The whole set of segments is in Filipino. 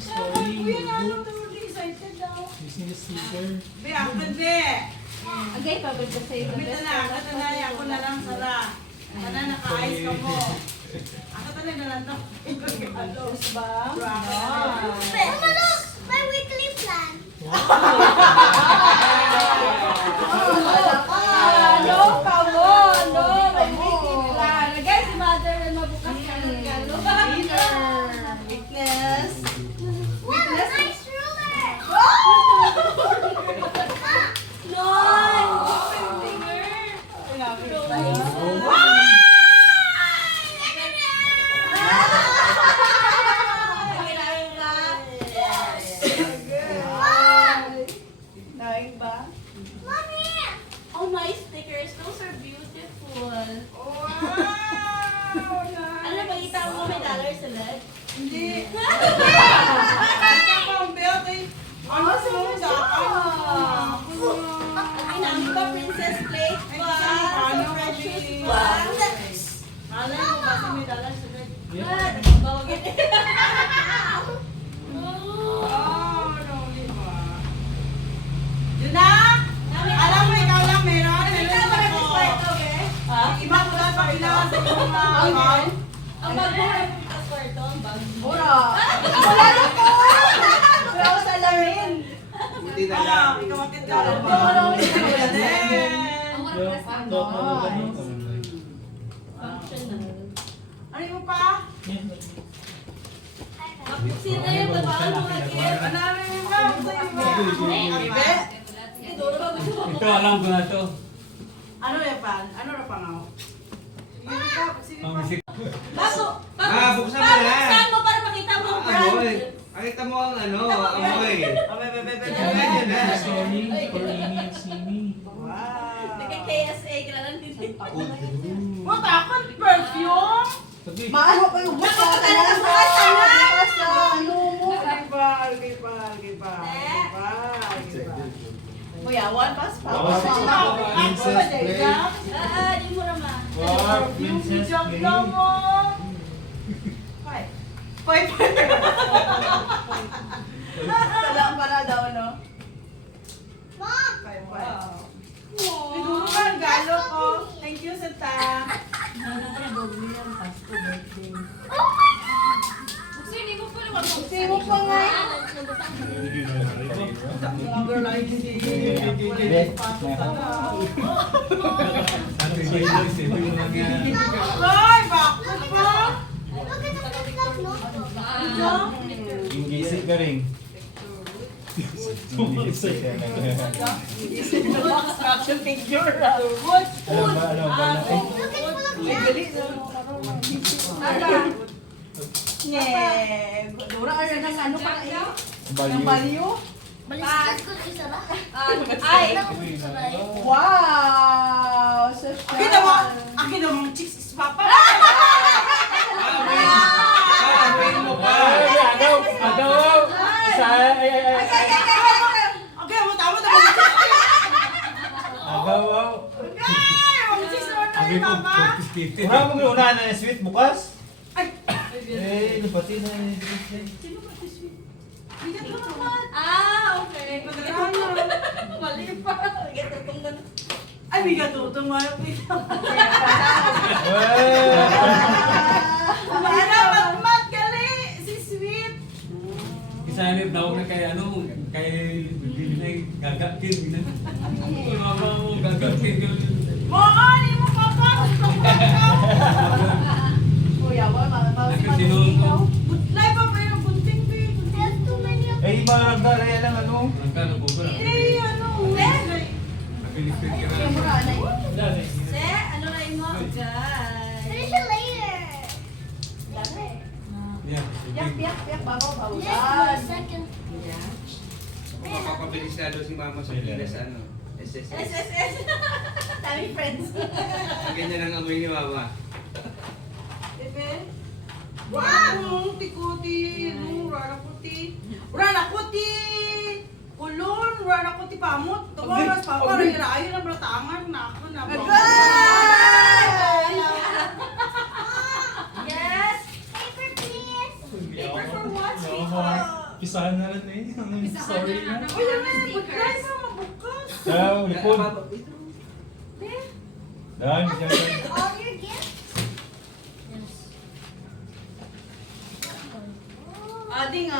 story. Kuya na ano to, excited daw. Using the sticker. Be, akin be. Agay, pagod ka sa'yo. Bita na, katanay ako na lang sara. Sana naka-ayos ka mo. Ako talaga na lang to. Tapos ba? Mama, look! My weekly plan. No, come on! No, may weekly plan. Agay, si mother na mabukas ka ng galo. Weakness. What a nice ruler! Naing ba? Mommy! Oh, my stickers. Those are beautiful. Wow! Ano, makita mo may dollars ulit? Hindi. Ano pa ang belt eh? Ano Oh, sa sige, Ay, namin ba, princess plate Ay, ba? paano So precious kami? ba? Alam mo ba sa may dollars ulit? Good. Bawagin. Oh, no, di ba? Yun na! Alam mo, ikaw lang meron. Nakita mo na yung kwarto, eh? Ha? Iba ko lang pakilawan sa iyong mga account. Ang bago sa kwarto, ang bago. Mura. Wala na po! Wala ko sa lamin. Buti na Wala, lang. ikaw makit ka lang ba? Wala ko sa Functional. Ano mo pa? Sino yung babaan mo mag-gift? Ano mo ba? Sa'yo ba? Ibe? Siguro ba gusto mo? Ito, alam ko na to. Ano yan pa? Ano na pa nga? Sige ka, sige pa. Pang-isip. Buksan mo na. Buksan mo para makita mo ang brand. Amoy. Pakita mo ang ano, amoy. Using the story for Amy and Simi. Wow. Nagka-KSA ka lang din. What ako? Perfume? Sabi, Maano pa yung buka? Nakapagdala ka sa kasa. Ano mo? Algi pa. Kuya, one pass pa. Princess Play. Di mo naman. Wow, Princess Play. Five. Salam para daw, no? Mom! Wow. Siguro ka regalo ko. Thank you, Santa. Oh my God! Kasi mo pa nga. Number like si Pasok ka na. Ano yung Princess? Ito yung mga... Ay, bakit pa? Look at the flip-flop notebook. Yung gisip ka rin. Gisip ka Construction figure. Wood. Alam ba? Look at full of jam. Yeah. Dura ka na ng ano pa kayo? Ng Baliw. value? Baliskad ko isa ba? Ay! Wow! So akin mo mong chicks is papa. Amoy mo pa. Agaw! Sa... Okay, mo tama. Agaw! Okay, mong chicks naman Sabi tayo, ko, mama. confiscated. Wala mo guna na yung sweet bukas? Ay! Eh, napati na yung Sino ba si Sweet? Bigat ka naman. Okay. Pag-arano. Mali pa. Ito itong ganun. Ay, bigat tutong mo. Ano, magmat gali. Si Sweet. Isanib daw na kay ano, kay Binay gagakin. Mama mo gagakin. Mahali mo papa. Kuya, wala. Ako sinuon mo. Butlay pa pa yung bunting pa yun. There's too many of Eh, magdalaya lang ano? Ang kano po ba? Eh, ano? Nakilisip ka na. Se, ano na mo? Guys. Finish it later. Yeah. Yak, babaw. Next, second. Mapapabilis na daw si mama sa Pinas, ano? SSS. SSS. Dami friends. Ganyan ang amoy ni mama. Wow! Tikuti. Rana kuti. Kulon. Rana kuti pamot. Tumaras pa. Parang irayo na bratangan na ako na. Yes. Paper, please. Paper for what? No more. Umpisahan na rin eh. Ang story na. Uy, yan budlay sa mabukas. Kaya, lipon. Dahil, siya. All your gifts? Ading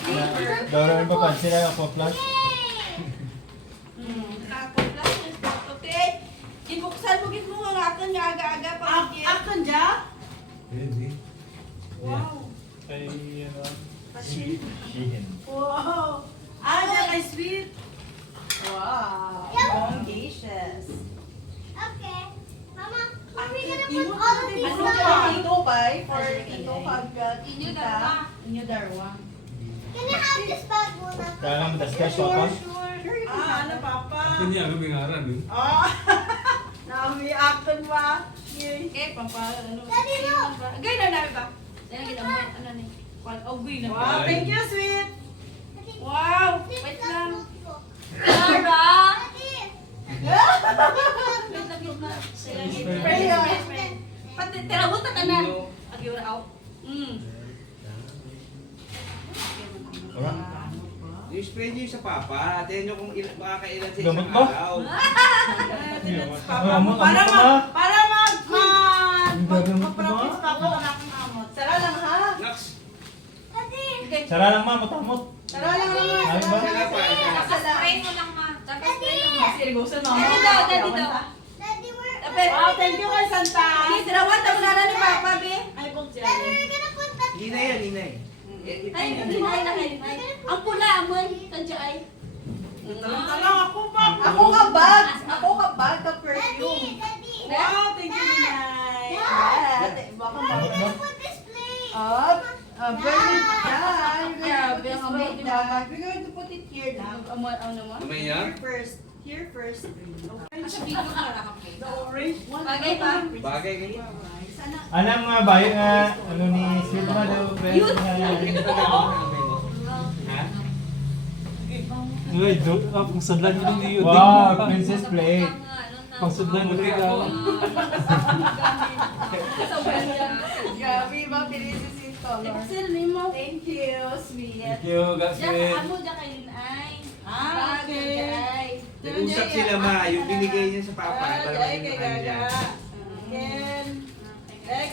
paper. Dahil ba pa sila ako plus? Okay. Gibuksan mo gid mo ang aton nga aga-aga pa. Akan dya? Hindi. Wow. Kay, ano? Pasin. Shihin. Wow. Dya kay sweet. Wow. Audacious. Okay. Mama, are we gonna Imo put all of these down? ito bay for ito pag Inyo darwa. Inyo darwa. Can I have this bag muna? Kaya lang, daskas pa pa. Ano papa? Akin niya, ano may ngaran eh. Oh. Nami-action ba? Yay. Okay, papa ano. Daddy, look. Gay na namin ba? Yan kita mo ano ni. Wal ogoy na. Wow, thank you, sweet. Wow, This wait is lang. notebook. Dara. Daddy. Wait lang yun na. Spray yun. Pati tiragot na ka na. Agi ora out. Alright. Yung spray niyo sa papa, tingnan niyo kung makakailan sa Gamot isang ba? araw. Amot Para ka mag ba? para mag Ang gagamot mo ba? mag-practice pa ako anak ng amot. Sara lang ha. Naks, Daddy. Sara lang ma, matamot. Sara lang naman. Ay ba? sila pa. Spray mo lang ma. Spray lang ma. Seryoso na. Daddy daw, daddy daw. Daddy, we're Wow, thank you kay Santa. Hindi, tirawan daw na ni Papa, be. Ay, kung siya. Daddy, we're gonna put that. Hindi na yan, hindi na yan. Ay, hindi na kayo. Ang pula, amoy. Tadya ay. Talang ako pa. Ako ka bag ka Daddy, Daddy. Wow, thank you, Ninay. Baka We're Gamot gonna ba? put this place. Very Grabe, ang ang amazing bag. We're going to put it here now. Ano naman? Mamay yan? Here first. Sa video para ka The orange one. Bagay ba? Bagay kayo. Anong mga bayo nga, ano ni Sweet ma daw, friend Youth. nga. Kita ba na ako? Ha? Uy, ang sadlan yun hindi yun. Wow, princess plate. Pang sadlan mo rin ako. Grabe ba, pinisis yung color. Excel ni mo. Thank you, sweet. Thank you, Gaswit. Amo dyan kayo ay. Okay. Nag-usap sila ma, yung binigay niya sa papa, Ah, dalawa kay yung Gaga. kanya. Ken. Kay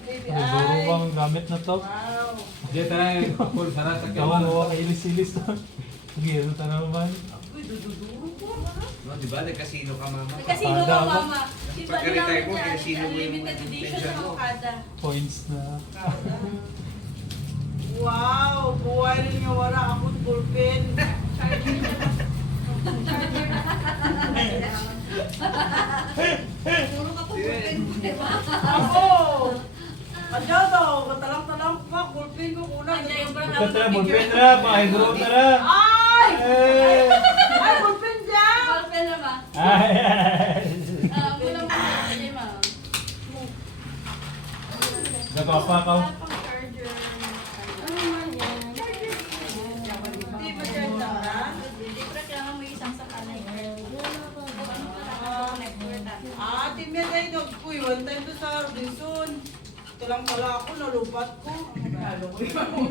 Baby Siguro Ay. bang gamit na to? Wow. Diyan tayo, full sarap sa Ikaw kawan. mo, kailis-ilis to. Sige, ano ta naman? Uy, dududuro ko. No, di ba? Nagkasino ka mama. Kasino ka mama? Pagka-retire mo, kasino mo yung limited edition pension ng mo. Okada. Points na. Wow, buhay rin nga wala akong ballpen. Puro ka po ballpen mo, di ba? Ako! Adya daw, katalang-talang pa, ballpen ko kulang. Andiyan yung parang Ito tara, ballpen tara, pa-hydro tara. Ay! Eh! Ay, ballpen dyan! Ballpen na ba? Ay! Mula mo na. Andiyan ma. Nagpapakaw. Pang charger. Ano man yan? Di ba dyan na? Hindi ko na kailangan mo isang sa kanay. Timya tayo dog. Uy, one time to sa Robinson. Ito lang pala ako, nalupat ko. Ano ko yun?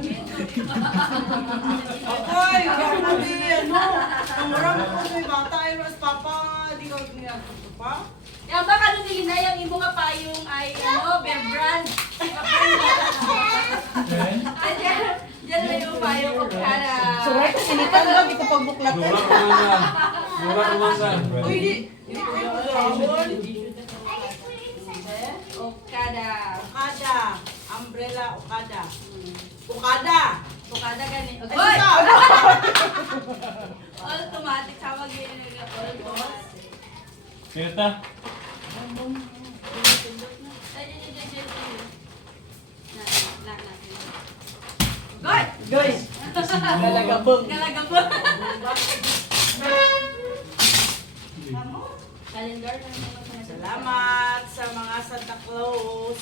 Akoy, grabe, ano? Namuram ko may bata, ay mas papa, di ko niya pa. Yan ba kano nilinay ang imo nga payong ay ano, bear brand. Diyan na yung payong ko para. Sorry, sinitan lang, di ko pagbuklat. Dura umasan. Dura umasan. Uy, di ko yung drabon. I just put it inside. Okada. Okada, umbrella, Okada. Okada! Okada gani. Ay, Oy! sisa! Automatic tawag yun yung all boss. Kaya ta? Goy! Guys, galagabong. Galagabon. Calendar na naman sa Salamat sa mga Santa Claus.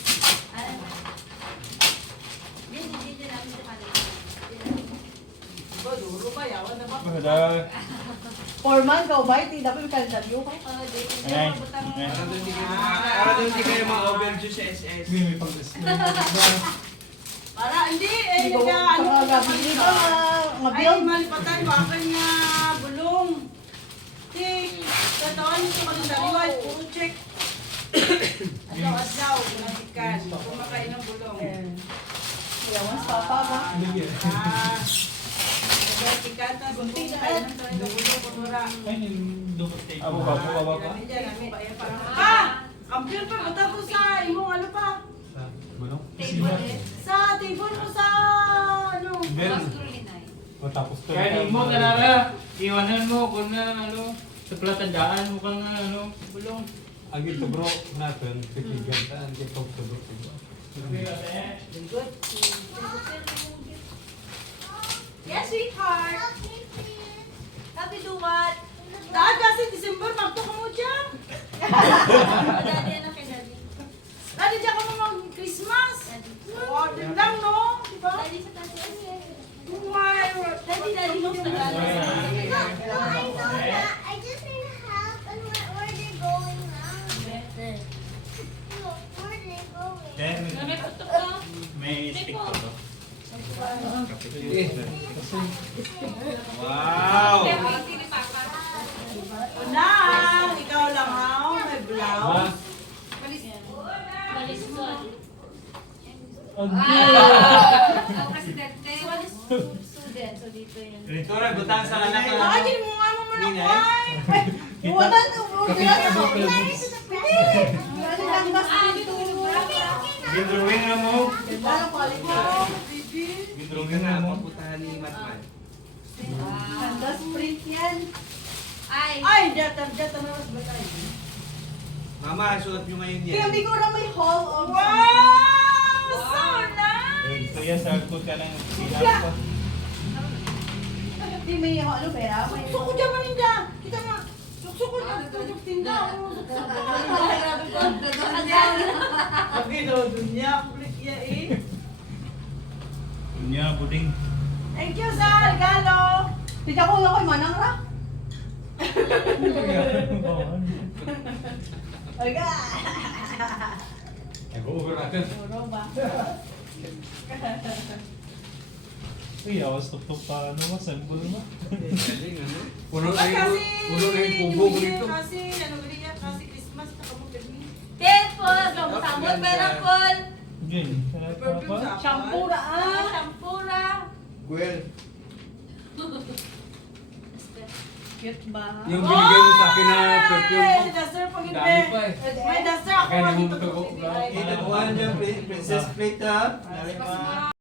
Hindi namin sa calendar. Ba, duro ba? Yawan na ba? Bada. Forman ka, ba? Hindi dapat may kalendaryo ka. Oh, di. Ayan. Para doon di kayo ma-overdo sa SS. May pang-display. Para, hindi, eh, Hindi ko yung ano, makagabili ba? nga Ay, build. malipatan mo akin nga bulong. Tik, tatawan nito ka sa liwat, puro check. Adlaw-adlaw, pinatikan. Kumakain ng bulong. Yawan sa papa ba? Kaya tikata, bunting kain ng tayo ng bulong, kunura. Ay, nilulupot tayo. Abo ba? Abo ba? Kami dyan, kami. Ah! Kampiyon pa, bata ko sa imong ano pa? Sa bulong? Sa table mo sa ano? Matapos ko. Kaya di mo talaga, iwanan mo kung na ano, sa palatandaan mo kang ano, bulong. Ang ito bro natin, kaibigan saan kaya pagtubro. Good. Yes, sweetheart. Happy do what? Dahil kasi December, magtuka mo dyan. Daddy, ano kay daddy? Dahil dyan ka mo mag-Christmas. Order lang, no? Diba? Daddy sa tatay. My Daddy knows Tagalog. No, I know that. I just need help and where they're going now. Look, where they going? May putok ka? May stick pa ba? Wow! Unang, ikaw lang ha, may blouse. Baliston. Ang Presidente. One is student. So dito yun. Ito rin, butang sa anak ko. Baka din mo nga mo man ako Ninay? ay. Iwanan to, order ako. Gindrawing na mo. Ano palit mo, baby? Gindrawing na mo. Putahan ni Matman. Ganda sprint yan. Ay. Ay, datan na mas ba tayo? Mama, suot nyo ngayon yan. Kaya hindi ko na may hall of... Wow! So nice! Ito yan, sa good ka ng silang pa. Hindi may ano pera. May... Sukso ko dyan maninda. Kita nga. Sukso ko na. Tutok tinda. Sukso ko. Sabi daw dun niya. Kulit niya eh. Yun yan, puding. Thank you sa regalo. Tika ko lang ko'y manang ra. Aga! Nag-over akin. Puro ba? Uy, awas tuktok pa ano mo, sembol mo. Galing, ano? Puno na Kasi, yung bubog nito. Kasi, ano ba niya? Kasi Christmas na kamo permi. Tenpol. Samot perapol. Yun, kaya Perfume pa. sa Shampoo ra ah! Shampura. Well, Cute ba? Yung binigay mo sa akin na perfume ko. May duster pag Ang dami pa eh. May duster ako. Kaya Dito namuto ko. ko. ito po ang Princess Plate ha. Dali pa.